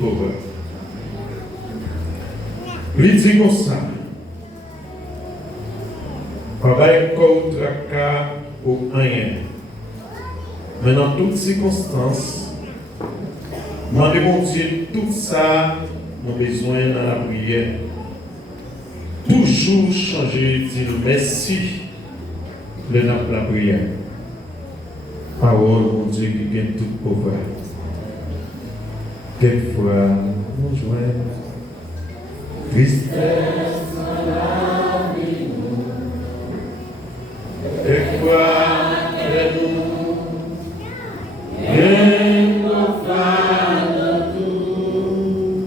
pauvre. Il dit comme ça. Pas contre tracas ou rien. Mais dans toutes circonstances, demandez mon Dieu tout ça, nous avons besoin dans la prière. Toujours changer, dire merci, le nom de la prière. Parole, mon Dieu, qui gagne toute pauvre. Quelquefois, nous joignons tristesse dans la vie. Quelquefois, nous et nos femmes tout,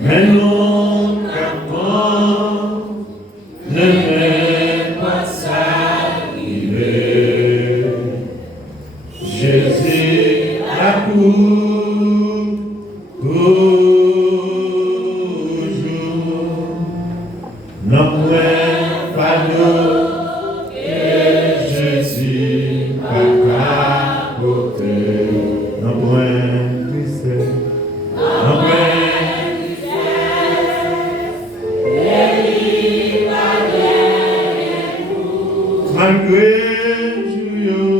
mais non qu'avant ne m'est pas arrivé. Jésus a couru toujours, non moins pas d'eau et Jésus a capoté, non moins tristesse, non moins malgré Jouyo,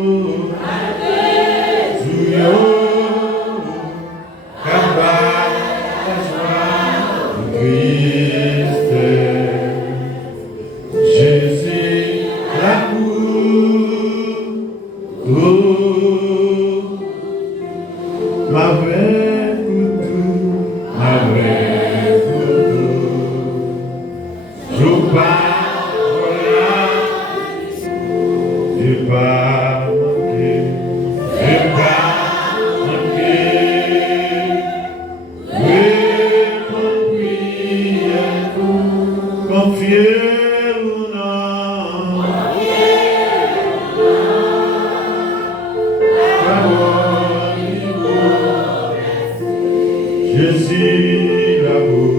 Kaba, la joie de Christ, Jésus la cour, ma vraie couture, ma vraie couture, je pars, voilà. Je pas manquer, je pas manquer. Oui, confiez ou non, Jésus là-haut.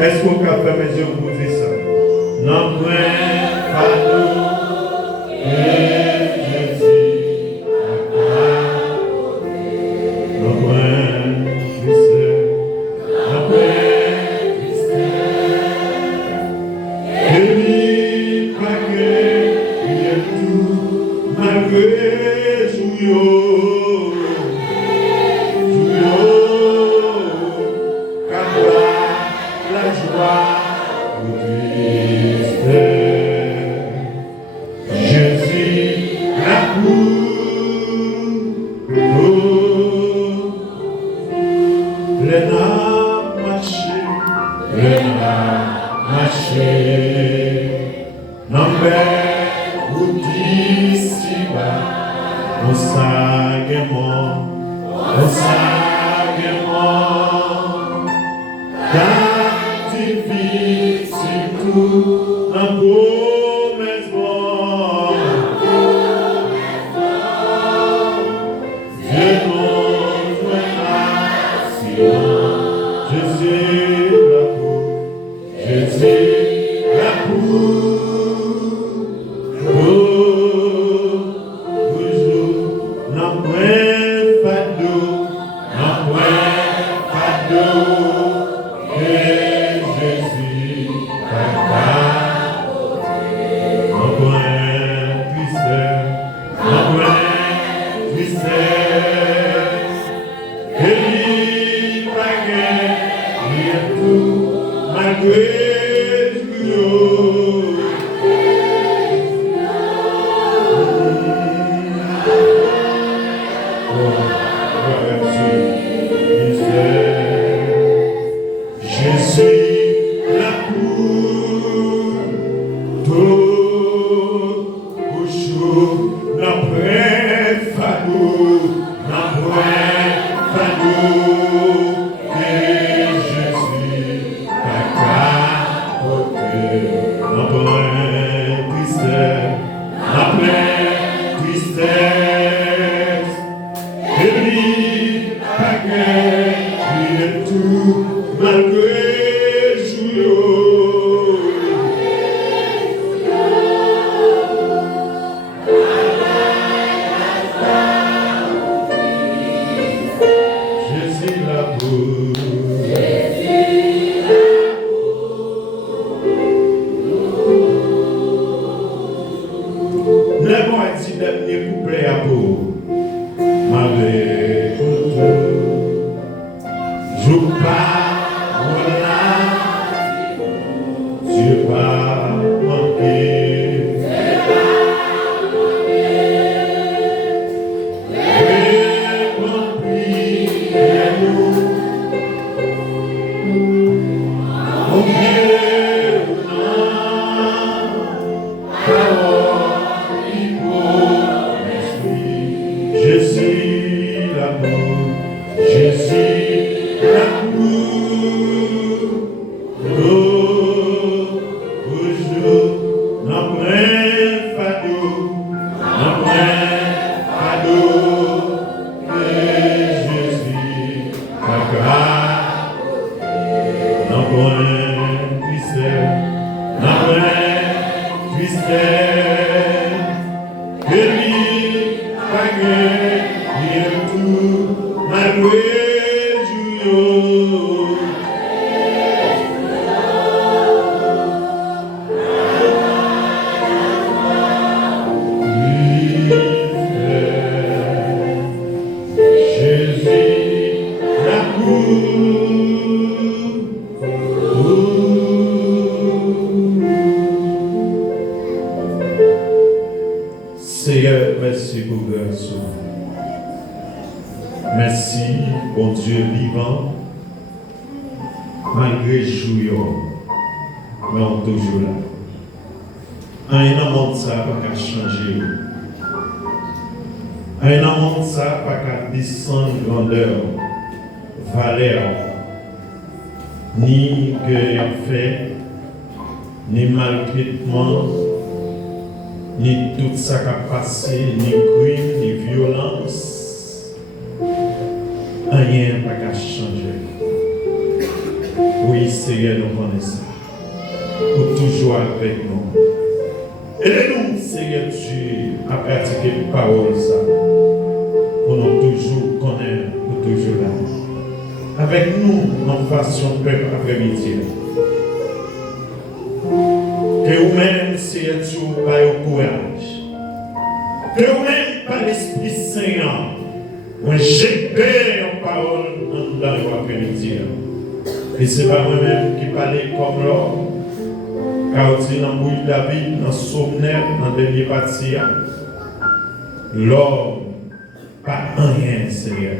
Est-ce qu'on peut faire mes yeux pour dire ça? Non, mais pas d'eau et Jésus a côté. Non, mais tristesse, non, mais tristesse. Et lui, malgré, il est tout, malgré Jouyo. La joie de Christ, Jésus la cour, le n'a marché, n'embête ou d'ici-bas, on s'agrément, tout un beau maison, Dieu nous nation, Jésus la cour, toujours, n'en point pas d'eau, et Jésus, Papa. Les mots dit dernier couplet à vous. Malgré tout, je pars, voilà, Dieu va manquer. Seigneur, merci pour grâce. Merci, bon Dieu vivant, malgré jour, mais on est toujours là. Un monde ça pas qu'à changer. Un monde ça pas qu'à descendre grandeur, valeur, ni que y a fait, ni maltraitement, ni tout ça qui a passé, ni crime, ni violence. Rien n'a pas changer. Oui, Seigneur, nous connaissons. Pour toujours avec nous. Aidez-nous, Seigneur Dieu, à pratiquer la parole ça. Pour nous toujours connaître, pour toujours là. Avec nous, nous fassions peuple après-midi. Que vous-même, Seigneur Dieu, par le courage. Que vous-même, par l'Esprit Saint, vous jetez en parole dans l'après-midi. Et ce n'est pas moi-même qui parle comme l'homme. Car on dit dans le bouille David, dans le somnaire, dans le dernier parti, l'homme, pas rien, Seigneur.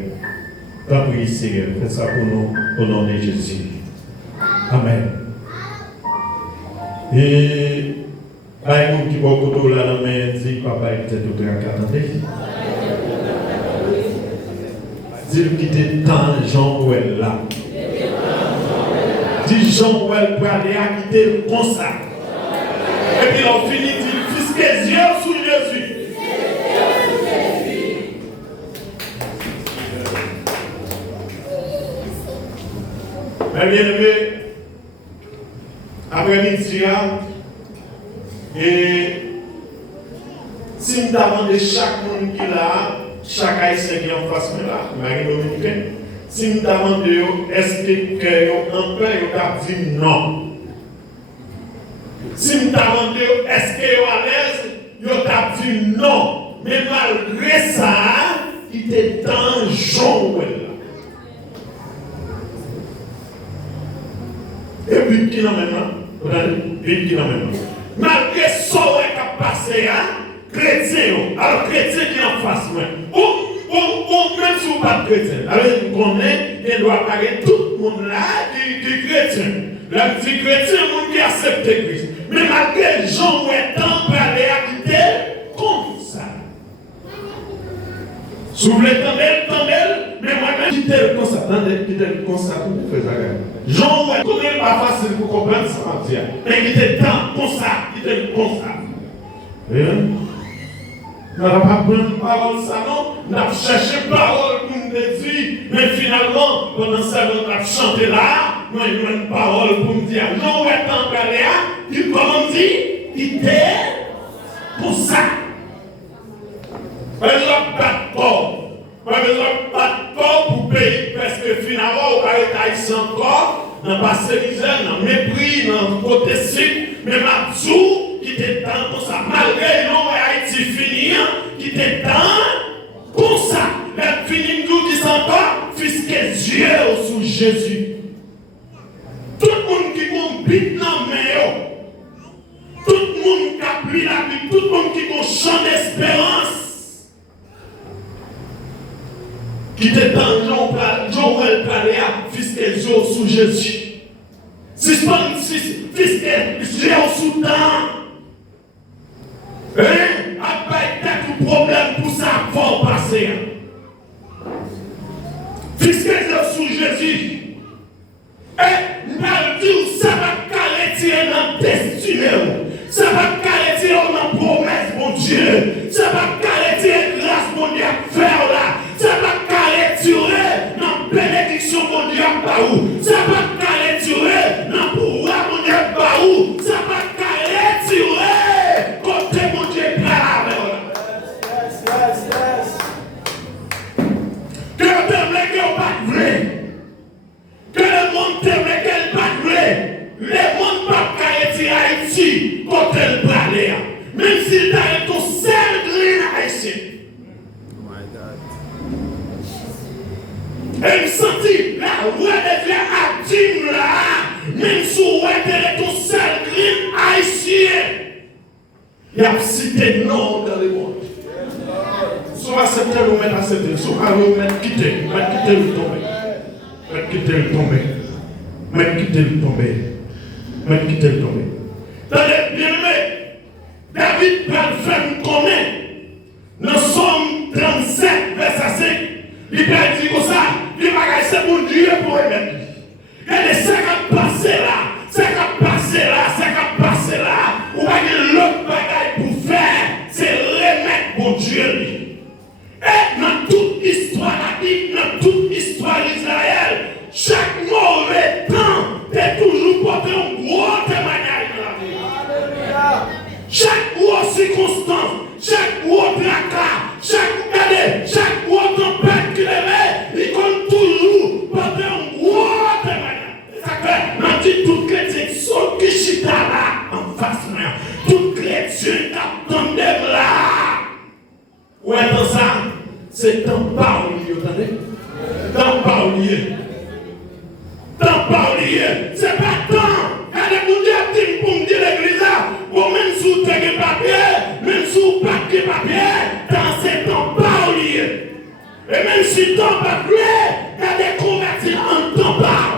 Tant pis, Seigneur, faites ça pour nous, au nom de Jésus. Amen. Et il y a un qui va beaucoup là dans la main dit papa était tout à attendez. Dis-le qu'il était tant Jean-Ouel là. Dis Jean-Ouel pour aller à quitter comme ça. Et puis on finit, dit fils que Dieu sous Jésus. Mais bien aimé, après-midi, et si nous avons de chaque monde qui est là, chaque haïtien qui est en face de là, Marie Dominicaine, si nous avons de est-ce que en paix, vous avez dit non. Si nous avons de est-ce que vous à l'aise, vous avez dit non. Mais malgré ça, il était dans Jean-Ouel. Et puis qui n'a maintenant? Puis qui n'a maintenant? Malgré ce qui a passé, chrétien, alors chrétien qui est en face, ou même si vous n'êtes pas chrétien, alors vous connaissez, il doit parler tout le monde là qui est chrétien. La petite chrétien, le monde qui accepte Christ. Mais malgré Jean ou est temps parler à quitter comme ça. Si vous voulez tendez, mais moi-même, quitter comme ça. Quitter comme ça, pour vous faire ça. Jean ou est connaît pas facile pour comprendre ça, mais quitter temps comme ça, quitter comme ça. Nous n'avons pas pris une parole, ça non. Nous avons cherché parole pour nous dire, mais finalement, pendant ça, nous avons chanté là, nous avons une parole pour nous dire, non, ouais, tant qu'à il comment dit, il était pour ça. Par exemple, pas de corps. Par exemple, pas de corps pour payer, parce que finalement, on va être haïtien encore, dans le passé misère, dans le mépris, dans le côté sud, mais ma qui était dans pour ça, malgré non, Haïti fini. qui était dans, pour ça, la fini nous qui s'entend, fils que Dieu sous Jésus. Tout le monde qui compite dans le main, tout le monde qui a pris la vie, tout le monde qui a un champ d'espérance, qui était dans Joël Paléa, fils que Dieu sous Jésus. Fils que Dieu sous temps. Après, tout problème pour ça, faut passer. Fils que Dieu sous Jésus. Et nous allons dire, ça va retirer dans destinée. Ça va retirer dans promesse, mon Dieu. Ça va retirer grâce, mon Dieu, à faire là. Ça va retirer dans bénédiction, mon Dieu, à Baou. Ça va retirer dans pouvoir, mon Dieu, à Baou. Ça va retirer côté, mon Dieu, grave. Que le peuple n'est pas vrai. Que le monde t'aime et qu'elle pas vrai. Le monde pas qu'à Haïti quand elle parlait. Même s'il t'a ton seul green haïtien. Elle me sentit la roi devient active là. Même si vous êtes ton seul green haïtien. Il y a cité non dans le monde. Soit accepter ou mettre accepter. Soit mettre quitter. Mettre quitter ou tomber. Mettre quitter le tomber. Mettre quitter le tomber. Mettre quitter le tomber. Tenez, bien aimé, David va le faire combien? Nous sommes 37, verset 5. Il va dire comme ça. Il va c'est pour Dieu pour eux-mêmes. Il y a des 50 passés là. 50 passés là. 50 passés là. Ou pas qu'il l'autre bagaille pour faire. C'est remettre pour Dieu. Et dans toute histoire, dans toute histoire d'Israël, chaque mauvais temps est toujours porté un gros témoignage dans la vie. Chaque grosse circonstance, chaque gros tracas, chaque gros tempête qui lève, il compte toujours porter un gros témoignage. Ça fait, on dit tout chrétien qui sont qui chita là, en face, tout chrétien qui attend là. Où est dans ça? C'est dans Paolier, vous entendez? Dans Paolier. Dans Paolier. C'est pas tant. Il y a des gens qui pour me dire l'église là. Bon, même si vous avez papier, même si vous n'avez pas de papier, c'est dans Paolier. Et même si dans papier, il y a des convertis en temps par.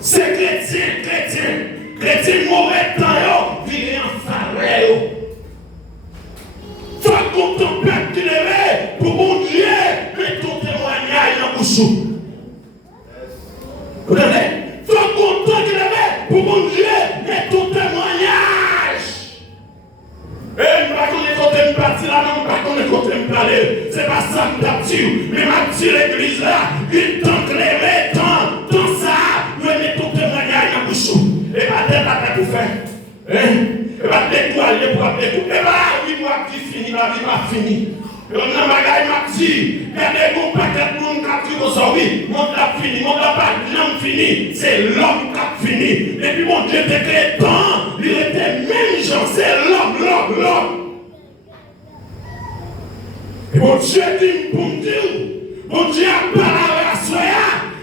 C'est chrétien mauvais temps, viré en faré. Faut qu'on tempête qui lève pour mon Dieu, mais ton témoignage dans bouche. Vous comprenez? Faut qu'on tempête qui lève pour mon Dieu, mais ton témoignage. Et je ne sais pas quand je parti là, non, je ne sais pas quand je parler. C'est pas ça que je dis, mais ma petite l'église là, il tente lever, tant ça, nous mettons ton témoignage dans bouche. Et pas d'être à tout faire. Et pas décourager pour décourager. Et pas, oui, moi, qui finit, la vie m'a fini. Et on a bagaille m'a dit, il y a des gens peut-être monde qui a dit comme ça, oui, monde a fini, monde n'a pas l'homme fini, c'est l'homme qui a fini. Et puis mon Dieu était créé tant, il était même gens, c'est l'homme. Et mon Dieu dit pour me dire, mon Dieu a parlé à soi,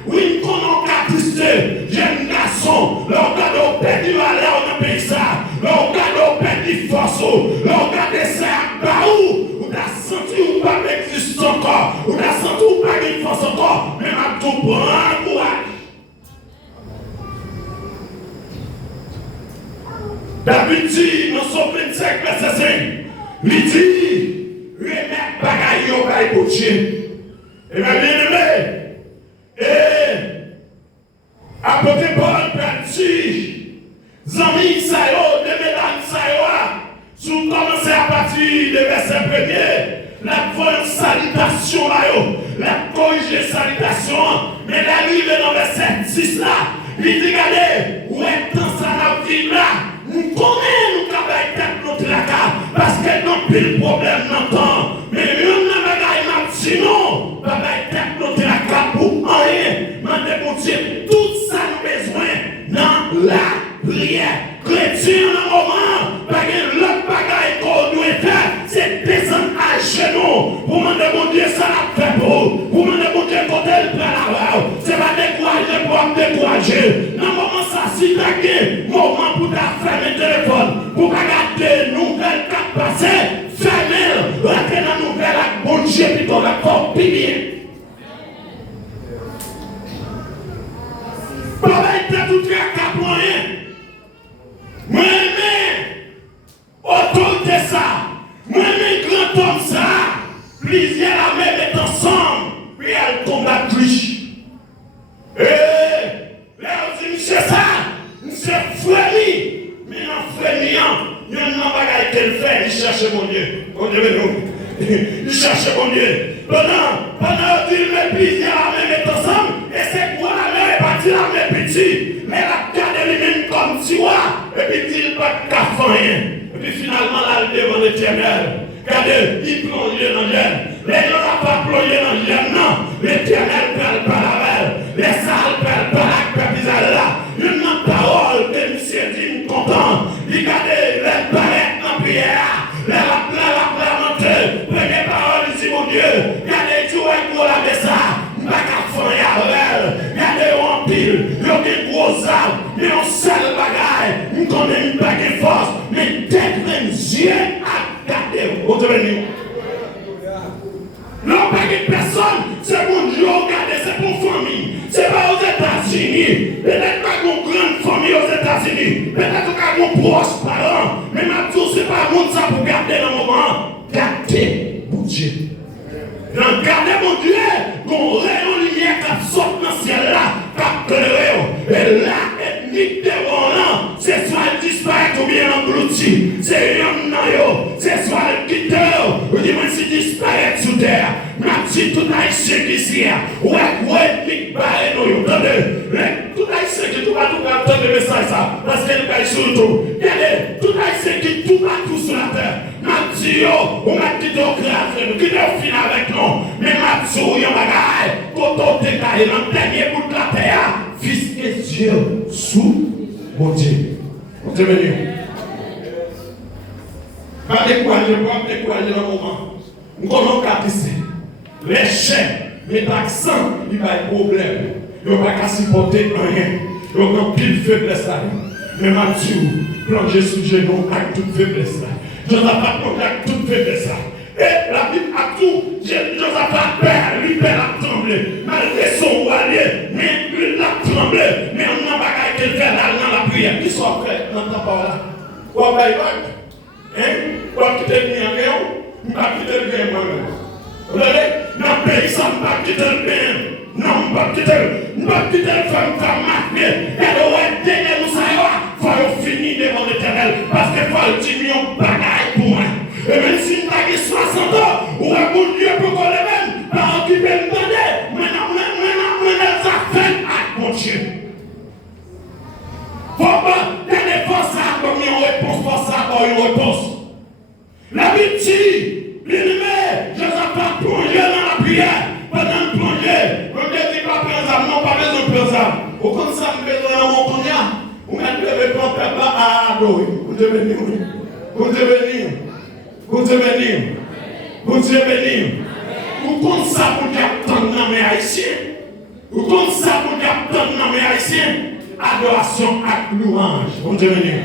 oui, qu'on a capisté, jeune garçon, l'organe au père du valeur dans le pays ça, l'organe au père du force, l'organe ça à Baou. On a senti ou pas existe encore, on a senti ou pas une force encore, mais à tout bon courage. David dit, dans son 25 verset 5, il dit, remettre bagaille au bail pour Dieu. Et bien aimé, apôtre Paul perdu, Zami Sayo, de Mesdames Sayo, si vous commencez à partir de verset 1er, la bonne salutation là, la corrigée salutation, mais l'arrivée dans verset 6 là, il dit regardez, où est dans sa vie là, nous connaissons nous travaillons tête notre tracas, parce que nous pile problème n'entend, mais nous n'avons pas sinon, nous travaillons tête notre tracas pour rien, mais mon Dieu, tout ça nous besoin dans la prière. Chrétien dans le moment, parce que il y a un bagage qu'elle fait, il cherche mon Dieu. Mon Dieu, il cherche mon Dieu. Pendant qu'il me plie, il y a la même ensemble, et c'est quoi la mère est partie la même petit, mais la garde lui-même comme tu vois, et puis il ne pas qu'à faire rien. Et puis finalement, là, il devant l'Éternel. Regardez, il plonge dans l'air. Les gens n'ont pas plongé dans l'air, non. L'Éternel perd par la mer. Les salles perdent par la capitale là. Une parole que monsieur dit content. Regardez, les barrettes dans prière. La montée. Première parole ici, mon Dieu. Regardez, tu vois, pour la ça. Pas qu'à faire regardez, on pile. Il y a des gros arbres. Mais on seul bagaille. On connaît une bague de force. Mais tête même Dieu a gardé. Vous devenez. Non, pas de personne, c'est pour Dieu, regardez, c'est pour famille. C'est pas aux États-Unis. Peut-être pas une grande famille aux États-Unis. Peut-être pas une proche parent. Mais maintenant, c'est pas un monde ça pour garder dans le moment. Gardez mon Dieu. Regardez mon Dieu, qu'on rayon lumière qui sort dans le ciel là, qui claire. Et là, ethnique de Roland, c'est soit disparaître ou bien englouti. C'est rien dans c'est soit quitter ou bien si disparaître sous terre. Merci tout haïtien qui ici. Ouais, ethnique barré nous. Attendez, tout haïtien qui tout va tout entendre le message ça. Parce que le pays sur le tout. Regardez, tout haïtien qui tout va tout sur la terre. Merci, on m'a dit au grave, qui est fini avec nous. Mais Mathieu, il y a un bagage, quand on détaille dans le dernier bout de la terre, fils et Dieu sous mon Dieu. On est venu. Pas décourager dans le moment. Nous commençons à tisser. Les chefs, les accents, il va y avoir problème. Il ne va pas supporter rien. Il va y avoir pile faiblesse là. Mais Mathieu, plongez sous genou avec toute faiblesse là. Josaphat plongé avec toute faiblesse là. Et la Bible a tout. Josaphat perd, lui perd la tremblée. Malgré son allié, mais lui l'a tremblé. Mais on n'a pas qu'à qu'elle fait là dans la prière. Qui sont prêts dans ta parole là? Quoi, bail quoi quitter le bien, on ne pas quitter le bien moi-même. Vous voyez? Dans le pays, ça ne va pas quitter le bien. Non, on ne va pas quitter le femme marquée. Et le roi dernier nous il faut finir devant l'Éternel. Parce qu'il faut le diminuer en bagaille pour moi. Et même si nous avons 60 ans, ou un bon Dieu pour qu'on le même, pas occuper le donner. Maintenant, ça fait à mon Dieu. Faut pas donner force à comme une réponse, force à comme une réponse. La Bible dit, l'ennemi, je ne vais pas plonger dans la prière. Pendant de plonger, on ne dit pas présent, non, pas besoin de présent. Au comme ça, nous besoin de mon cognac. On a dû répondre à adorer. Vous devez venir. Vous devez venir. Vous devez venir. Vous devez venir. Vous comptez ça pour attendre dans mes haïtiens. Vous comptez ça pour attendre dans mes haïtiens. Adoration à louange. Vous devez venir.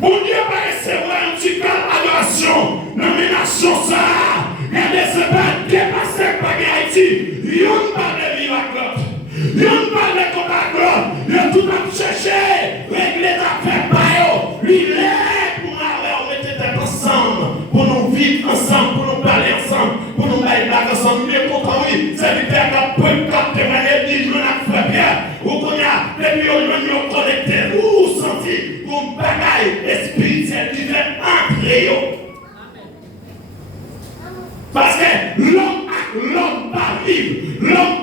Mon Dieu va recevoir un petit peu d'adoration dans mes nations. Ça. Regardez, ce pas dépassé par Haïti. Il y a un pas de vivre à l'autre. Il y a un pas de combat à l'autre. Il y a tout à chercher. Régler les affaires par eux. Il est pour nous mettre ensemble. Pour nous vivre ensemble. Pour nous parler ensemble. Pour nous mettre ensemble. Il est content, oui. C'est lui qui a pris quand témoigner. Il dit, je m'en fait bien. Ou qu'on a, depuis on est connecté. Ou senti. Pour bagaille spirituel qui fait entrer. Parce que l'homme pas vivre, l'homme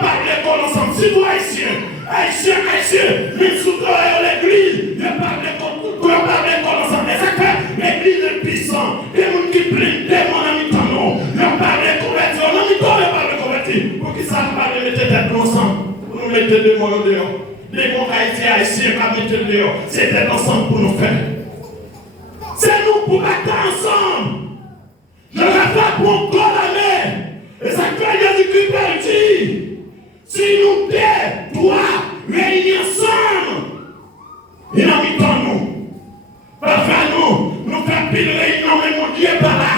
pas l'école ensemble. Si vous haïtiens, même sous l'église, il parle l'école ensemble. Et ça fait l'église est puissante. Les gens qui plaignent, des gens en mi-temps, ils parlent de convertir. En mi-temps, ils parlent de convertir. Pour qu'ils savent pas de mettre tête ensemble. Pour nous mettre des mots dehors. Les bons haïtiens, pas mettre dehors. C'est tête ensemble pour nous faire. C'est nous pour battre ensemble. Je ne vais pas pour condamner. Et ça fait Jésus-Christ dit, si nous deux, toi, réunis ensemble, il a mis dans nous. Parfois nous faisons pile réunion, mais mon Dieu n'est pas là.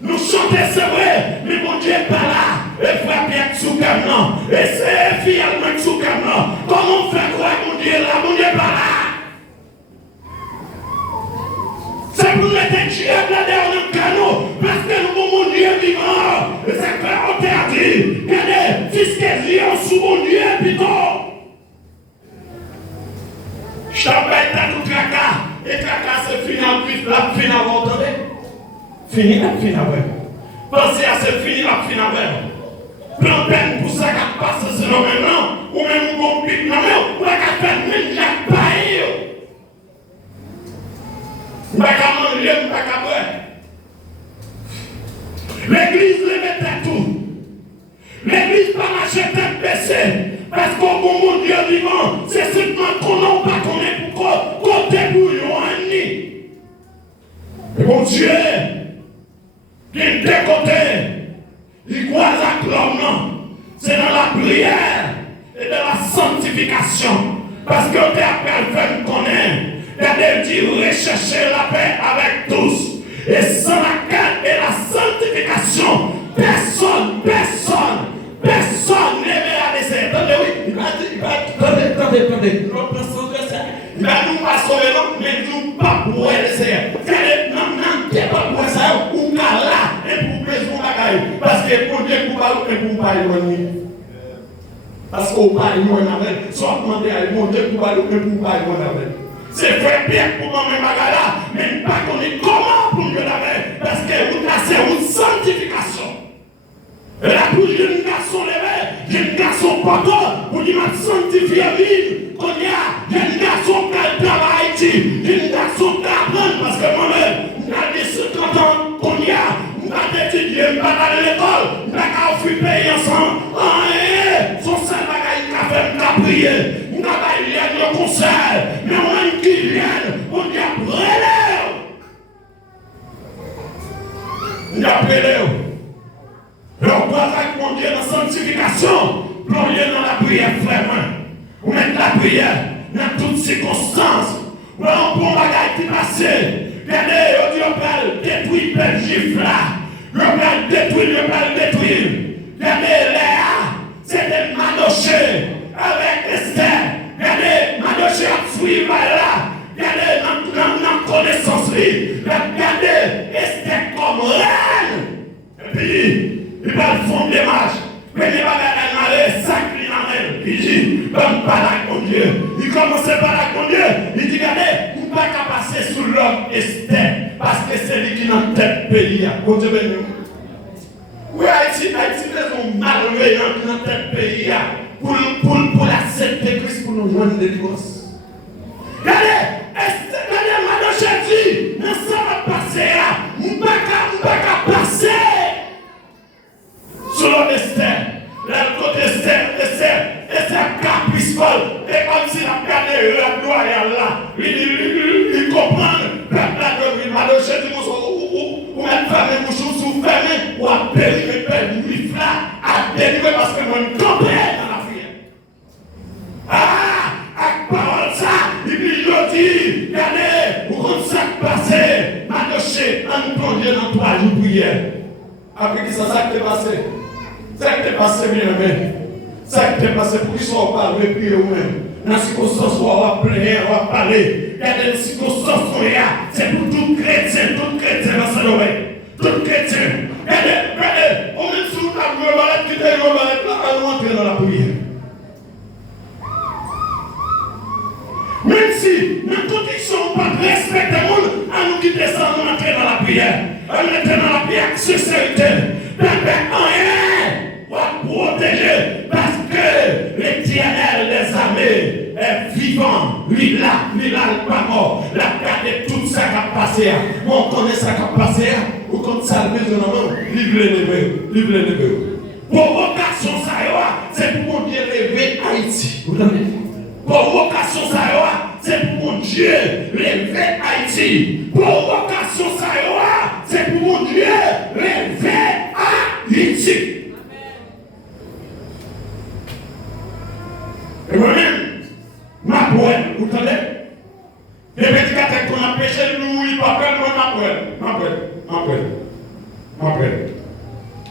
Nous chantons, c'est vrai, mais mon Dieu n'est pas là. Et frère Pierre Tsoukamnan, et c'est finalement Tsoukamnan. Comment on fait croire mon Dieu est là, mon Dieu n'est pas là? C'est pour mettre Dieu dans le canot, parce que nous, mon Dieu vivant. Et c'est fait interdit. Regardez, fils que Dieu sous mon Dieu, plutôt. et tracas c'est fini à vivre, la fin à vous entendez? Fini la fin à vous. Pensez à c'est fini la fin à vous. Prends peine pour ça qui passe sur nous maintenant, ou même vous pique dans nous, ou la faire même Jacques Paille. Pas qu'à manger, pas qu'à boire. L'église le mettait tout. L'église pas marcher tête baissée. Parce qu'au bon Dieu vivant, c'est seulement qu'on n'a pas connaît pour côté bouillon en nid. Et bon Dieu, qui est de côté, il croise à l'homme, c'est dans la prière et dans la sanctification. Parce que tu appelles faire connaître. Il dit rechercher la paix avec tous. Et sans laquelle et la sanctification, personne n'est à laisser. Attendez, oui, attendez. Il va nous pas sauver, mais nous pas pour laisser. Non, pas pour ça, ou là, et pour besoin de bagaille. Parce que pour Dieu, pour pas éloigner. Parce qu'on parle loin avec, soit demander à mon Dieu pour pas éloigner avec. C'est vrai bien pour moi, mais pas qu'on est comment pour Dieu la parce que vous placez une sanctification. Et là, pour jeune garçon levé, jeune garçon pardon, pour dire ma sanctifié vie, qu'on y a, jeune garçon qui travaille ici, jeune garçon qui apprend, parce que moi-même, j'ai 50 ans, qu'on y a, j'ai étudié, je vais aller à l'école, je vais payer ensemble, son seul bagage qui a fait, il a prié, il a le conseil, mais on qui viennent, on dit après il a appelé. Et on croit avec mon Dieu dans la sanctification, plonger dans la prière vraiment. Vous mettez la prière dans toutes circonstances. Ou alors pour bagaille qui passe. Regardez, on dit on peut détruire le gifle là. On peut détruire. Regardez, Léa, c'était Manoché avec Esther. Regardez, Manoché a suivi là. Regardez, dans connaissance. Regardez, Esther comme reine. Et puis, il va le fond des marches. Mais il va aller sacré dans elle. Il dit, pas avec mon Dieu. Il commence par avec mon Dieu. Il dit, regardez, vous ne pouvez pas passer sous l'homme Esther. Parce que c'est lui qui est dans tel pays. Mon Dieu béni. Oui, Haïti, ils ont malveillant dans tel pays. Pour l'accepter Christ, pour nous joindre des divorces. Regardez, Esther, regardez, Manoché dit, nous sommes passés. Nous ne pouvons pas passer. Selon Esther, le côté Esther caprice folle, et comme s'il a gardé la gloire là, il comprend, la doctrine, Manoché dit, ou même fermer bouchon, sous fermer, ou à délivrer, lui là, à délivrer parce que moi, je comprends dans la prière. Avec parole ça, il dit, regardez, vous comptez ça passé, Manoché, en plongé dans 3 jours de prière. Après que ça s'est passé. Ça qui t'est passé bien, mais ça qui t'est passé pour qu'ils soient parlés, puis eux-mêmes. Dans les circonstances où on va pleurer, on va parler. Il y a des circonstances où il y a, c'est pour tout chrétien dans cette oreille. Tout chrétien. Regardez, on est sous la globale, qui est globale, là, on va entrer dans la prière. Même si, dans toute condition, on ne peut pas respecter le monde, à nous quitter ça, on entrer dans la prière. On entre dans la prière avec sincérité. Pour protéger, parce que l'Éternel des armées est vivant, lui là, pas mort. La garde tout ça qui a passé. On connaît ça qui a passé. Ou comme ça, le besoin de livre les neveux. Provocation, ça c'est pour mon Dieu lever Haïti. Vous entendez? Provocation, ça c'est pour mon Dieu lever Haïti. Provocation, ça c'est pour mon Dieu lever Haïti. Et moi-même, ma poète, vous entendez? Les médicateurs qu'on a péché, nous, ils ne parlent pas, ma poète.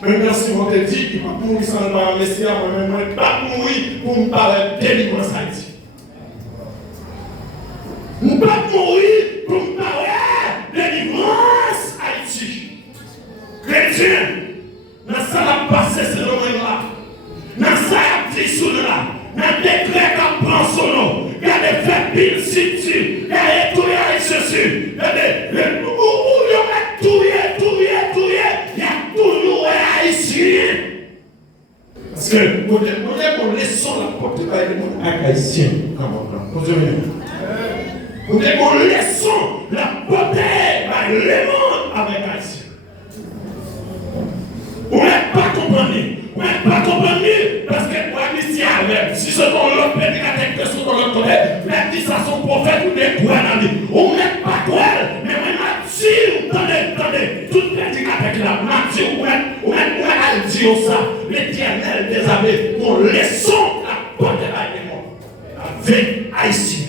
Même quand Simon te dit qu'il va mourir sans le Messie, moi-même, je ne vais pas mourir pour me parler de délivrance Haïti. Je ne vais pas mourir pour me parler de délivrance Haïti. Chrétien, dans ça, la passé ce domaine-là. Dans ça, la dit sous là. Dans le décret qu'on prend son nom, il y a des faits pile si il y a des tout, il y a des porter par les gens haïtiens. Vous avez une leçon, la porter par les gens avec haïtiens. Vous n'êtes pas compris. Vous n'êtes pas compris parce que moi, ici, si ce qu'on l'autre prédicateur que ce qu'on l'autre côté, même dit ça son prophète ou des quoi dans lui. Vous n'êtes pas cruel, mais moi, attendez, tout prédicateur là, vous n'êtes dire ça, l'Éternel des armées, pour leçon la porte de avec Haïtien.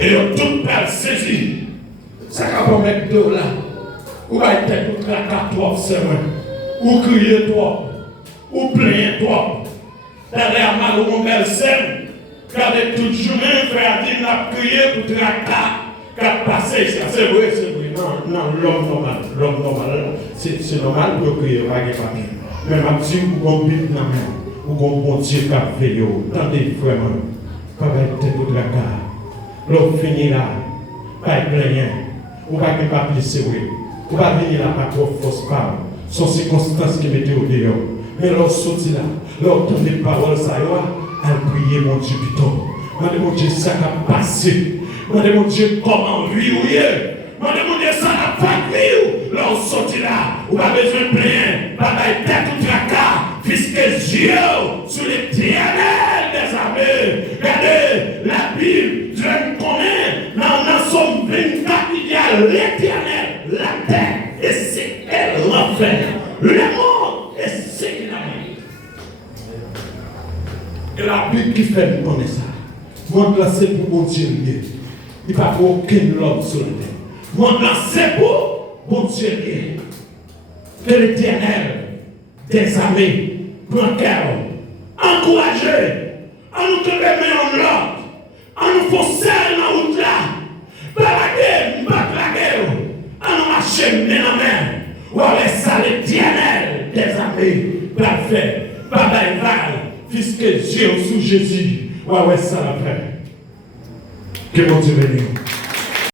Et tout père saisi, ça va pas mettre de là. Ou va être tout la toi, c'est vrai. Ou crier toi, ou plaigner toi. Derrière mal ou belle scène, regardez toute journée, frère dit, n'a crié pour te qu'à passer ça. C'est vrai. Non, l'homme normal, c'est normal pour crier, pas de papier. Mais ma dit, vous avez un but dans la main, vous avez un bon Dieu qui a fait, attendez, frère, pas être tout la carte. L'homme finit là, pas de plaigner, ou pas de papier, c'est vrai. Vous ne pouvez pas venir là par trop force parole. Ce sont circonstances qui mettent au dehors. Mais lorsque sorti là, lorsque vous entendez parole, ça y est, à prier mon Dieu plutôt. Mon Dieu, ça a passé. Mon Dieu, comment vivre. Mon Dieu, ça n'a pas vivre. Lorsque sorti là, vous n'avez pas besoin de plaindre. Pas de tête ou tracas. Puisque Dieu, sur l'Éternel des armées. Regardez la Bible, Dieu nous connaît. Dans Somme 24, il y a l'Éternel. La terre et ce qu'elle refait. Le monde et ce qu'il a mis. Et la Bible qui fait nous connaître ça. Monde là c'est pour mon Dieu. Il n'y a pas aucun homme sur la terre. Monde là c'est pour mon Dieu. Que l'Éternel des armées prend cœur. Encouragez. En nous tomber en l'ordre. En nous forcer dans la route là. Balaguer, balaguer. En nous marcher main en main, ou avec ça l'Éternel des armées, parfait, pas baïval, puisque Dieu sous Jésus, ou avec ça la paix. Que mon Dieu bénisse.